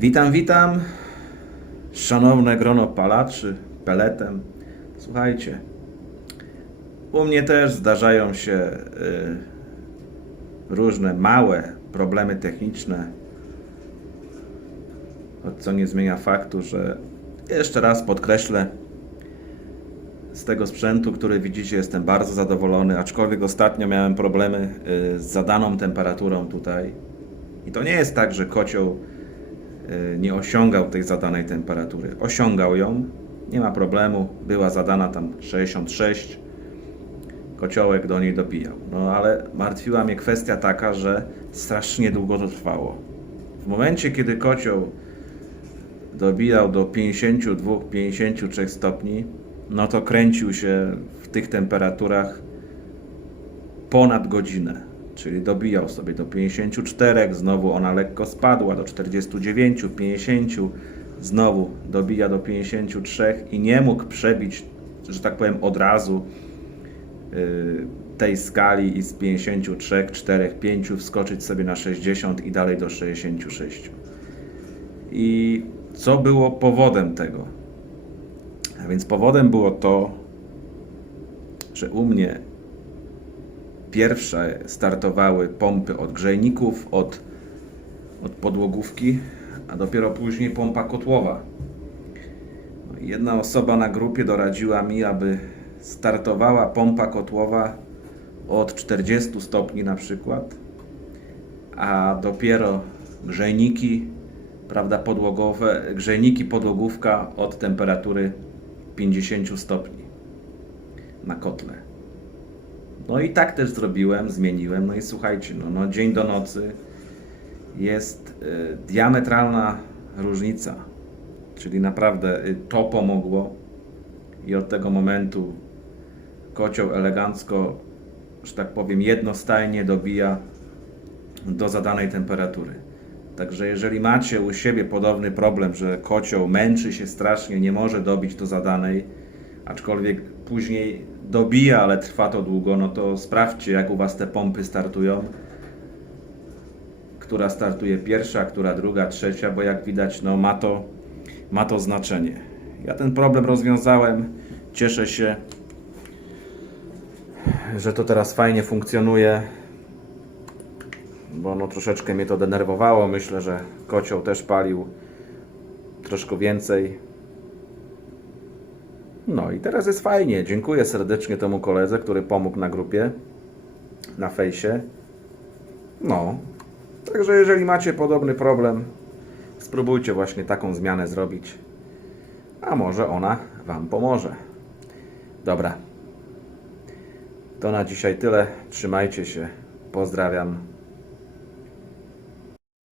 Witam, witam. Szanowne grono palaczy, peletem. Słuchajcie, u mnie też zdarzają się y, różne małe problemy techniczne, co nie zmienia faktu, że jeszcze raz podkreślę, z tego sprzętu, który widzicie, jestem bardzo zadowolony, aczkolwiek ostatnio miałem problemy y, z zadaną temperaturą tutaj. I to nie jest tak, że kocioł nie osiągał tej zadanej temperatury. Osiągał ją, nie ma problemu, była zadana tam 66, kociołek do niej dobijał. No ale martwiła mnie kwestia taka, że strasznie długo to trwało. W momencie, kiedy kocioł dobijał do 52-53 stopni, no to kręcił się w tych temperaturach ponad godzinę. Czyli dobijał sobie do 54, znowu ona lekko spadła do 49, 50, znowu dobija do 53 i nie mógł przebić, że tak powiem, od razu y, tej skali i z 53, 4, 5 wskoczyć sobie na 60 i dalej do 66. I co było powodem tego? A więc powodem było to, że u mnie pierwsze startowały pompy od grzejników, od, od podłogówki, a dopiero później pompa kotłowa. No Jedna osoba na grupie doradziła mi, aby startowała pompa kotłowa od 40 stopni na przykład, a dopiero grzejniki, prawda, podłogowe, grzejniki podłogówka od temperatury 50 stopni na kotle. No i tak też zrobiłem, zmieniłem. No i słuchajcie, no, no dzień do nocy jest y, diametralna różnica. Czyli naprawdę y, to pomogło i od tego momentu kocioł elegancko, że tak powiem, jednostajnie dobija do zadanej temperatury. Także jeżeli macie u siebie podobny problem, że kocioł męczy się strasznie, nie może dobić do zadanej, aczkolwiek później dobija, ale trwa to długo, no to sprawdźcie jak u Was te pompy startują. Która startuje pierwsza, która druga, trzecia, bo jak widać, no ma to, ma to znaczenie. Ja ten problem rozwiązałem. Cieszę się, że to teraz fajnie funkcjonuje bo no troszeczkę mnie to denerwowało. Myślę, że kocioł też palił troszkę więcej. No i teraz jest fajnie. Dziękuję serdecznie temu koledze, który pomógł na grupie, na fejsie. No, także jeżeli macie podobny problem, spróbujcie właśnie taką zmianę zrobić. A może ona Wam pomoże. Dobra. To na dzisiaj tyle. Trzymajcie się. Pozdrawiam.